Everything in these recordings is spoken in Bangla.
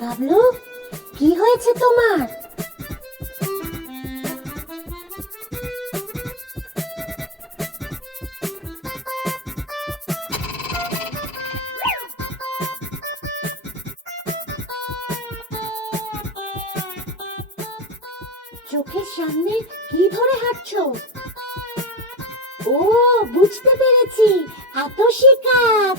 বাবলু, কি হয়েছে তোমার? চোখের সামনে কি ধরে হাঁটছো? ও, বুঝতে পেরেছি, আতশি কাজ।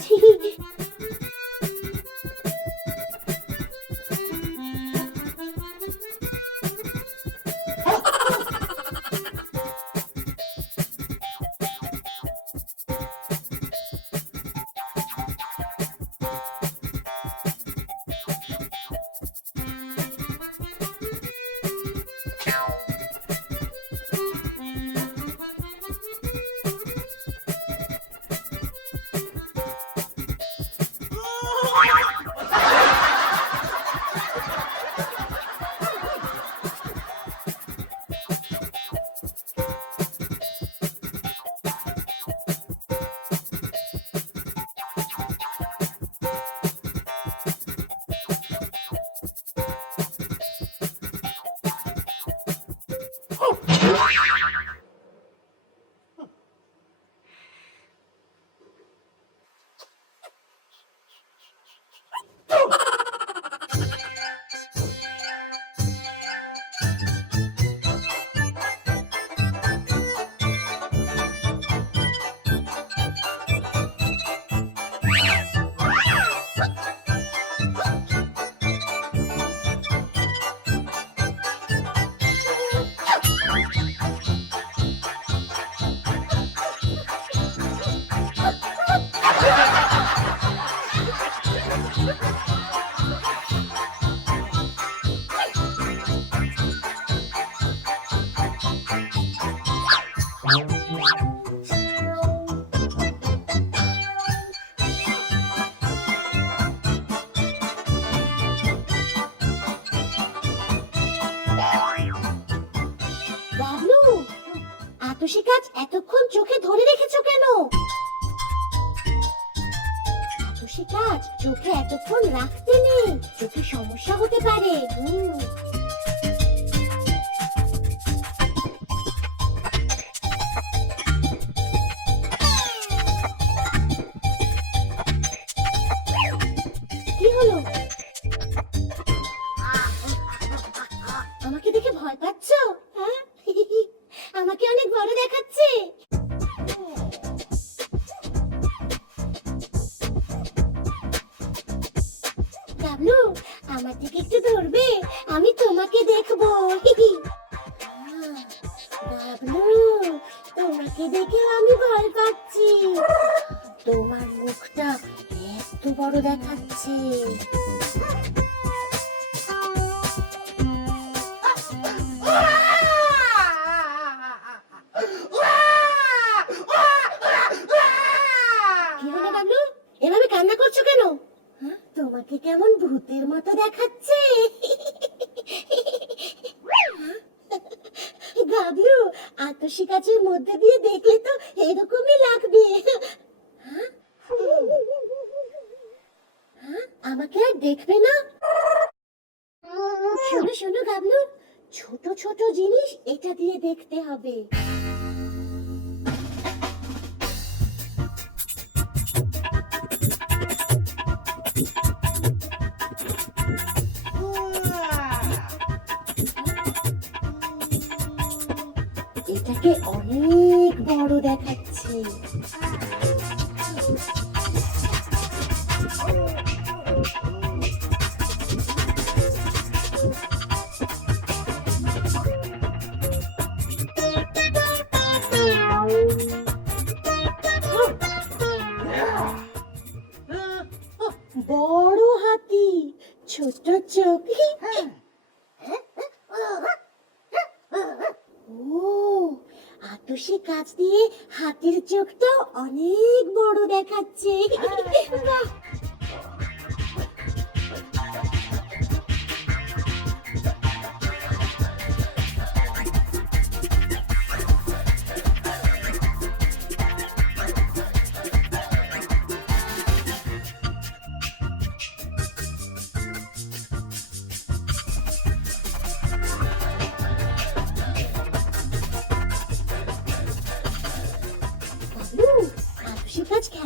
বাবলু, আতশি কাজ এতক্ষণ চোখে ধরে রেখেছো কেন? আতশি কাজ চোখে এতক্ষণ রাখতে নেই, চোখে সমস্যা হতে পারে। কি হলো? আমাকে দেখে ভয় পাচ্ছ? হ্যাঁ, আমাকে অনেক বড় দেখাচ্ছে। বাবলু, আমার দিকে একটু ধরবে, আমি তোমাকে দেখবো। বাবলু, তোমাকে দেখে আমি ভয় পাচ্ছি, তোমার মুখটা এত বড় দেখাচ্ছে। কি হলো বাবলু, এভাবে কান্না করছো কেন? তোমাকে কেমন ভূতের মতো দেখাচ্ছে। বাবলু, আতশি কাচের মধ্যে দিয়ে দেখলে তো এরকমই লাগবে। আমাকে আর দেখবে না? শোনো শোনো গাবলু, ছোট ছোট জিনিস এটা দিয়ে দেখতে হবে। এটাকে অনেক বড় দেখাচ্ছে। বড় হাতি, ছোট চোখ। ও, আতশি কাচ দিয়ে হাতির চোখটা অনেক বড় দেখাচ্ছে। বাহ!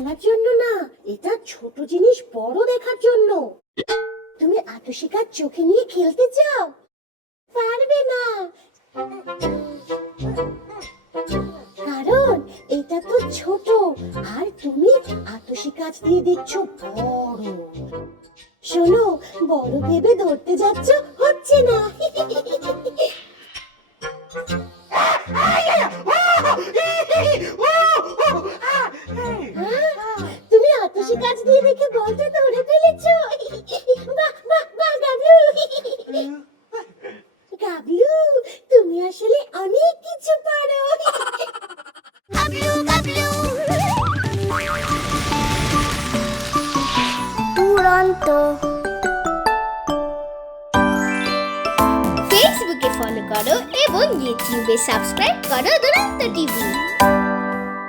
খেলার জন্য না, এটা ছোট জিনিস বড় দেখার জন্য। তুমি আতশিকার চোখে নিয়ে খেলতে চাও? পারবে না, কারণ এটা তো ছোট আর তুমি আতশিকাচ দিয়ে দেখছো বড়। শোনো, বড় ভেবে ধরতে যাচ্ছ, হচ্ছে না। তুমি আতশিকাচ দিয়ে দেখে বলটা ধরে ফেলেছো। বাহ বাহ বাহ গাবলু। গাবলু, তুমি আসলে অনেক কিছু পারো। গাবলু গাবলু দুরন্ত। ফেসবুকে ফলো করো এবং ইউটিউবে সাবস্ক্রাইব করো দুরন্ত টিভি।